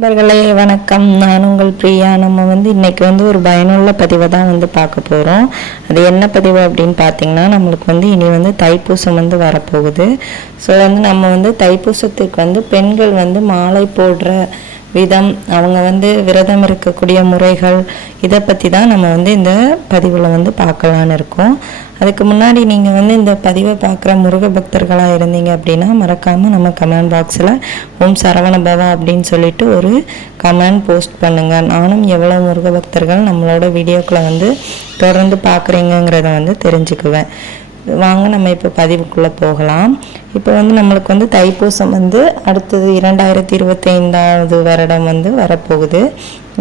நண்பர்களே வணக்கம். நான் உங்கள் பிரியா. நம்ம வந்து இன்னைக்கு வந்து ஒரு பயனுள்ள பதிவை தான் வந்து பார்க்க போகிறோம் அது என்ன பதிவு அப்படின்னு பார்த்தீங்கன்னா நம்மளுக்கு வந்து இனி வந்து தைப்பூசம் வந்து வரப்போகுது. ஸோ வந்து நம்ம வந்து தைப்பூசத்துக்கு வந்து பெண்கள் வந்து மாலை போடுற விதம் அவங்க வந்து விரதம் இருக்கக்கூடிய முறைகள் இதை பற்றி தான் நம்ம வந்து இந்த பதிவில் வந்து பார்க்கலான்னு இருக்கோம். அதுக்கு முன்னாடி நீங்கள் வந்து இந்த பதிவை பார்க்குற முருக பக்தர்களாக இருந்தீங்க அப்படின்னா மறக்காமல் நம்ம கமெண்ட் பாக்ஸில் ஓம் சரவண பவா அப்படின்னு சொல்லிட்டு ஒரு கமெண்ட் போஸ்ட் பண்ணுங்கள் நானும் எவ்வளோ முருக பக்தர்கள் நம்மளோட வீடியோக்களை வந்து தொடர்ந்து பார்க்குறீங்கங்கிறத வந்து தெரிஞ்சுக்குவேன். வாங்க நம்ம இப்போ பதிவுக்குள்ளே போகலாம். இப்போ வந்து நம்மளுக்கு வந்து தைப்பூசம் வந்து அடுத்தது இரண்டாயிரத்தி இருபத்தைந்தாவது வருடம் வந்து வரப்போகுது.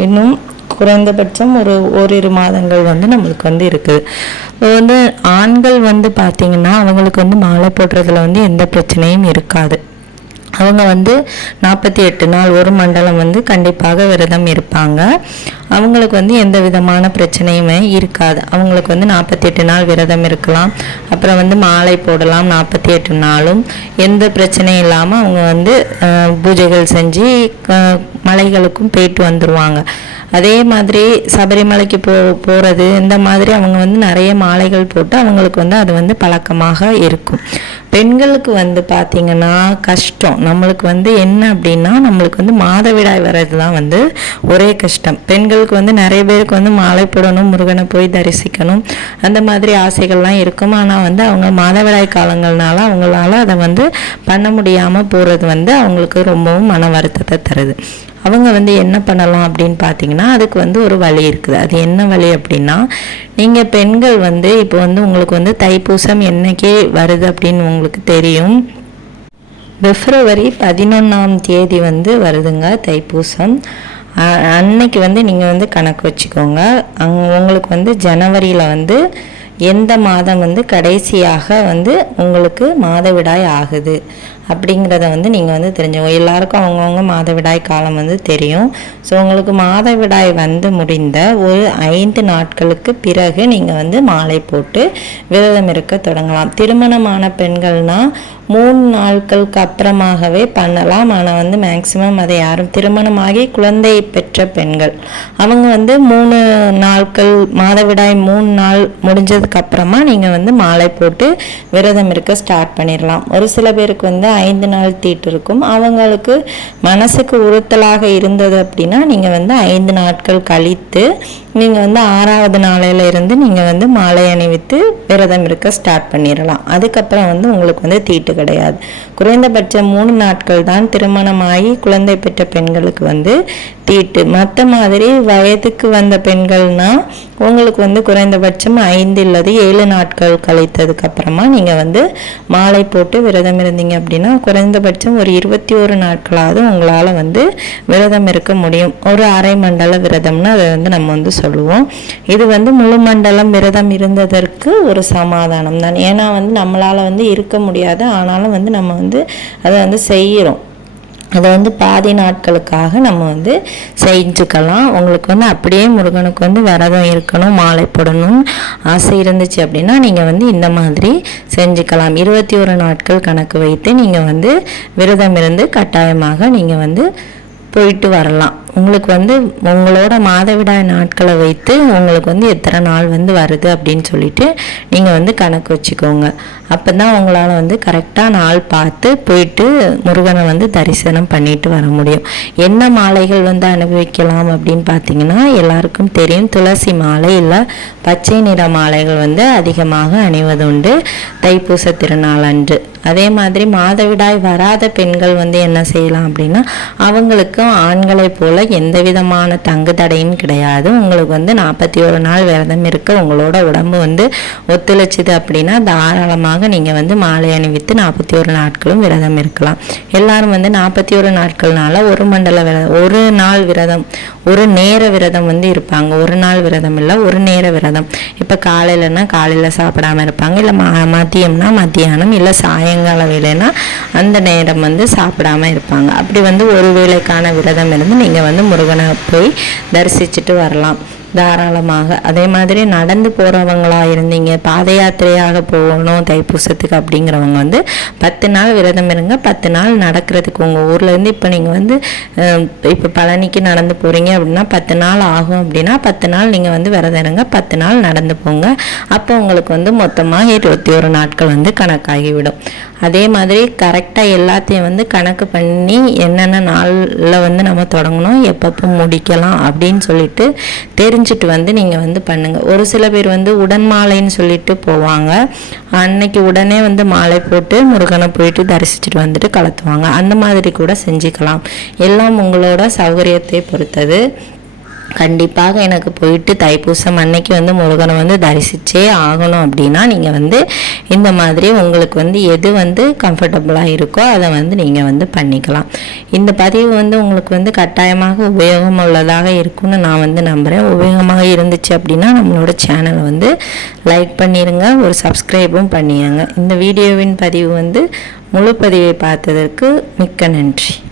இன்னும் குறைந்தபட்சம் ஒரு ஓரிரு மாதங்கள் வந்து நம்மளுக்கு வந்து இருக்குது இப்போ வந்து ஆண்கள் வந்து பார்த்திங்கன்னா அவங்களுக்கு வந்து மாலை போடுறதுல வந்து எந்த பிரச்சனையும் இருக்காது. அவங்க வந்து நாற்பத்தி எட்டு நாள் ஒரு மண்டலம் வந்து கண்டிப்பாக விரதம் இருப்பாங்க. அவங்களுக்கு வந்து எந்த விதமான பிரச்சனையுமே இருக்காது. அவங்களுக்கு வந்து நாற்பத்தி எட்டு நாள் விரதம் இருக்கலாம். அப்புறம் வந்து மாலை போடலாம் நாற்பத்தி எட்டு நாளும். எந்த பிரச்சனையும் இல்லாமல் அவங்க வந்து பூஜைகள் செஞ்சு மலைகளுக்கும் போயிட்டு வந்துடுவாங்க அதே மாதிரி சபரிமலைக்கு போ போகிறது இந்த மாதிரி அவங்க வந்து நிறைய மாலைகள் போட்டு அவங்களுக்கு வந்து அது வந்து பழக்கமாக இருக்கும். பெண்களுக்கு வந்து பார்த்திங்கன்னா கஷ்டம். நம்மளுக்கு வந்து என்ன அப்படின்னா நம்மளுக்கு வந்து மாதவிடாய் வர்றது தான் வந்து ஒரே கஷ்டம். பெண்களுக்கு வந்து நிறைய பேருக்கு வந்து மாலை போடணும் முருகனை போய் தரிசிக்கணும் அந்த மாதிரி ஆசைகள்லாம் இருக்கும். ஆனால் வந்து அவங்க மாதவிடாய் காலங்கள்னால அவங்களால அதை வந்து பண்ண முடியாமல் போகிறது வந்து அவங்களுக்கு ரொம்பவும் மன வருத்தத்தை தருது. அவங்க வந்து என்ன பண்ணலாம் அப்படின்னு பார்த்தீங்கன்னா அதுக்கு வந்து ஒரு வழி இருக்குது. அது என்ன வழி அப்படின்னா நீங்கள் பெண்கள் வந்து இப்போ வந்து உங்களுக்கு வந்து தைப்பூசம் என்னைக்கே வருது அப்படின்னு உங்களுக்கு தெரியும். பிப்ரவரி பதினொன்றாம் தேதி வந்து வருதுங்க தைப்பூசம். அன்னைக்கு வந்து நீங்கள் வந்து கணக்கு வச்சுக்கோங்க. அங் உங்களுக்கு வந்து ஜனவரியில் வந்து எந்த மாதம் வந்து கடைசியாக வந்து உங்களுக்கு மாதவிடாய் ஆகுது. அப்படிங்கிறத வந்து நீங்கள் வந்து தெரிஞ்சுக்கோங்க. எல்லாருக்கும் அவங்கவுங்க மாதவிடாய் காலம் வந்து தெரியும். ஸோ உங்களுக்கு மாதவிடாய் வந்து முடிந்த ஒரு ஐந்து நாட்களுக்கு பிறகு நீங்கள் வந்து மாலை போட்டு விரதம் இருக்க தொடங்கலாம். திருமணமான பெண்கள்னா மூணு நாட்களுக்கு அப்புறமாகவே பண்ணலாம். ஆனால் வந்து மேக்சிமம் அதை யாரும் திருமணமாகி குழந்தை பெற்ற பெண்கள். அவங்க வந்து மூணு நாட்கள் மாதவிடாய் மூணு நாள் முடிஞ்சதுக்கு அப்புறமா நீங்கள் வந்து மாலை போட்டு விரதம் இருக்க ஸ்டார்ட் பண்ணிடலாம். ஒரு சில பேருக்கு வந்து ஐந்து நாள் தீட்டு இருக்கும். அவங்களுக்கு மனசுக்கு உறுத்தலாக இருந்தது அப்படின்னா நீங்கள் வந்து ஐந்து நாட்கள் கழித்து நீங்கள் வந்து ஆறாவது நாளையில இருந்து நீங்கள் வந்து மாலை அணிவித்து விரதம் இருக்க ஸ்டார்ட் பண்ணிடலாம் அதுக்கப்புறம் வந்து உங்களுக்கு வந்து தீட்டு கிடையாது. குறைந்தபட்சம் மூணு நாட்கள் தான் திருமணமாகி குழந்தை பெற்ற பெண்களுக்கு வந்து தீட்டு. மற்ற மாதிரி வயதுக்கு வந்த பெண்கள்னா உங்களுக்கு வந்து குறைந்தபட்சம் ஐந்து இல்லது ஏழு நாட்கள் கழித்ததுக்கு அப்புறமா நீங்கள் வந்து மாலை போட்டு விரதம் இருந்தீங்க அப்படின்னா குறைந்தபட்சம் ஒரு இருபத்தி ஒரு நாட்களாவது உங்களால் வந்து விரதம் இருக்க முடியும். ஒரு அரை மண்டல விரதம்னு அதை வந்து நம்ம வந்து சொல்லுவோம் சொல்லுவோம். இது வந்து முழுமண்டலம் விரதம் இருந்ததற்கு ஒரு சமாதானம் தான். ஏன்னா வந்து நம்மளால் வந்து இருக்க முடியாது. ஆனாலும் வந்து நம்ம வந்து அதை வந்து செய்கிறோம் அதை வந்து பாதி நாட்களுக்காக நம்ம வந்து செஞ்சுக்கலாம். உங்களுக்கு வந்து அப்படியே முருகனுக்கு வந்து விரதம் இருக்கணும் மாலை போடணும்னு ஆசை இருந்துச்சு அப்படின்னா நீங்கள் வந்து இந்த மாதிரி செஞ்சுக்கலாம். இருபத்தி ஒரு நாட்கள் கணக்கு வைத்து நீங்கள் வந்து விரதம் இருந்து கட்டாயமாக நீங்கள் வந்து போயிட்டு வரலாம். உங்களுக்கு வந்து உங்களோட மாதவிடாய் நாட்களை வைத்து உங்களுக்கு வந்து எத்தனை நாள் வந்து வருது அப்படின்னு சொல்லிட்டு நீங்கள் வந்து கணக்கு வச்சுக்கோங்க. அப்போ தான் உங்களால் வந்து கரெக்டாக நாள் பார்த்து போயிட்டு முருகனை வந்து தரிசனம் பண்ணிட்டு வர முடியும். என்ன மாலைகள் வந்து அனுபவிக்கலாம் அப்படின்னு பார்த்தீங்கன்னா எல்லாருக்கும் தெரியும். துளசி மாலை இல்லை பச்சை நிற மாலைகள் வந்து அதிகமாக அணிவதுண்டு தைப்பூச திருநாள் அன்று. அதே மாதிரி மாதவிடாய் வராத பெண்கள் வந்து என்ன செய்யலாம் அப்படின்னா அவங்களுக்கும் ஆண்களைப் போல எந்த விதமான தங்கு தடையும் கிடையாது. உங்களுக்கு வந்து நாற்பத்தி ஒரு நாள் விரதம் இருக்க உங்களோட உடம்பு வந்து ஒத்துழைச்சிது அப்படின்னா தாராளமாக நீங்கள் வந்து மாலை அணிவித்து நாற்பத்தி ஒரு நாட்களும் விரதம் இருக்கலாம். எல்லாரும் வந்து நாற்பத்தி ஒரு நாட்கள்னால ஒரு மண்டல விரதம் ஒரு நாள் விரதம் ஒரு நேர விரதம் வந்து இருப்பாங்க. ஒரு நாள் விரதம் இல்லை ஒரு நேர விரதம். இப்போ காலையிலனா காலையில் சாப்பிடாம இருப்பாங்க. இல்லை மா மதியம்னா மத்தியானம் இல்லை சாயங்கால வேலைன்னா அந்த நேரம் வந்து சாப்பிடாம இருப்பாங்க. அப்படி வந்து ஒரு வேளைக்கான விரதம் இருந்து நீங்கள் வந்து முருகனை போய் தரிசிச்சுட்டு வரலாம். தாராளமாக. அதே மாதிரி நடந்து போகிறவங்களா இருந்தீங்க பாத யாத்திரையாக போகணும் தைப்பூசத்துக்கு அப்படிங்கிறவங்க வந்து பத்து நாள் விரதம் இருங்க பத்து நாள் நடக்கிறதுக்கு. உங்கள் ஊர்லேருந்து இப்போ நீங்கள் வந்து இப்போ பழனிக்கு நடந்து போகிறீங்க அப்படின்னா பத்து நாள் ஆகும் அப்படின்னா பத்து நாள் நீங்கள் வந்து விரதம் இருங்க பத்து நாள் நடந்து போங்க. அப்போ உங்களுக்கு வந்து மொத்தமாக இருபத்தி ஒரு நாட்கள் வந்து கணக்காகிவிடும். அதே மாதிரி கரெக்டாக எல்லாத்தையும் வந்து கணக்கு பண்ணி என்னென்ன நாளில் வந்து நம்ம தொடங்கணும் எப்பப்போ முடிக்கலாம் அப்படின்னு சொல்லிட்டு தெரிஞ்சுட்டு வந்து நீங்கள் வந்து பண்ணுங்கள் ஒரு சில பேர் வந்து உடன் மாலைன்னு சொல்லிட்டு போவாங்க. அன்னைக்கு உடனே வந்து மாலை போட்டு முருகனை போயிட்டு தரிசிச்சுட்டு வந்துட்டு கலத்துவாங்க. அந்த மாதிரி கூட செஞ்சுக்கலாம். எல்லாம் உங்களோட சௌகரியத்தை பொறுத்தது. கண்டிப்பாக எனக்கு போயிட்டு தைப்பூசம் அன்னைக்கு வந்து முருகனை வந்து தரிசித்தே ஆகணும் அப்படின்னா நீங்கள் வந்து இந்த மாதிரி உங்களுக்கு வந்து எது வந்து கம்ஃபர்டபுளாக இருக்கோ அதை வந்து நீங்கள் வந்து பண்ணிக்கலாம். இந்த பதிவு வந்து உங்களுக்கு வந்து கட்டாயமாக உபயோகம் உள்ளதாக இருக்கும்னு நான் வந்து நம்புகிறேன் உபயோகமாக இருந்துச்சு அப்படின்னா நம்மளோட சேனலை வந்து லைக் பண்ணிடுங்க ஒரு சப்ஸ்கிரைபும் பண்ணிடுங்க இந்த வீடியோவின் பதிவு வந்து முழு பதிவை பார்த்ததற்கு மிக்க நன்றி.